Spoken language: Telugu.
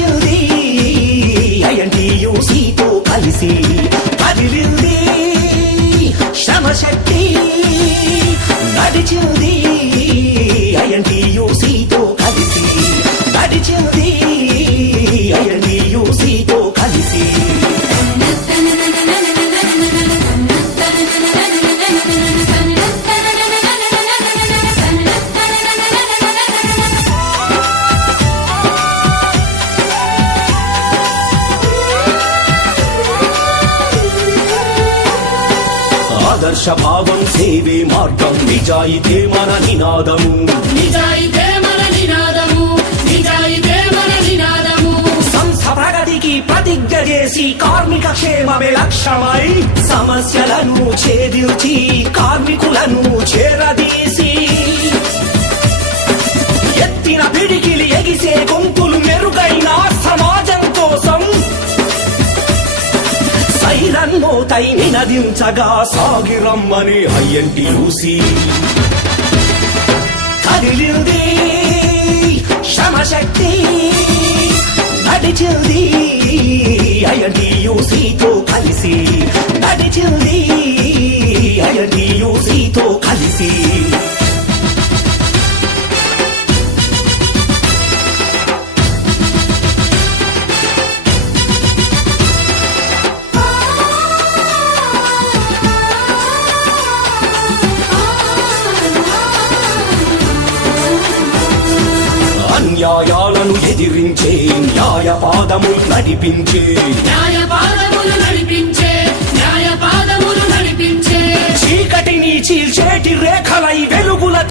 నడిచింది ఐఎన్టీయూసీతో కలిసి కదిలింది శ్రమశక్తి నడిచింది ఐఎన్టీయూసీతో కలిసి నడిచింది ఐఎన్టీయూసీతో కలిసి ఆదర్శ భావం సేవే మార్గం నిజాయితే మన నినాదము నిజాయితే మన నినాదము నిజాయితే మన నినాదము సంస్థ ప్రగతికి ప్రతిజ్ఞ చేసి కార్మిక క్షేమమే లక్ష్యమై సమస్యలను ఛేదించి కార్మికులను చేరదీసి ఎత్తిన పిడికిలి ఎగిసే గొంతులు మెరుగైన సమాజం కోసం సైరన్ మోతై నినదించగా సాగిరమ్మని ఐఎన్టీయూసీ కదిలింది శ్రమశక్తి నడిచింది ఐఎన్టీయూసీతో కలిసి నడిచింది ఐఎన్టీయూసీతో కలిసి అన్యాయాలను ఎదిరించే న్యాయపాదములు నడిపించే న్యాయపాదములు నడిపించే న్యాయపాదములు నడిపించే చీకటిని చీల్చేటి రేఖ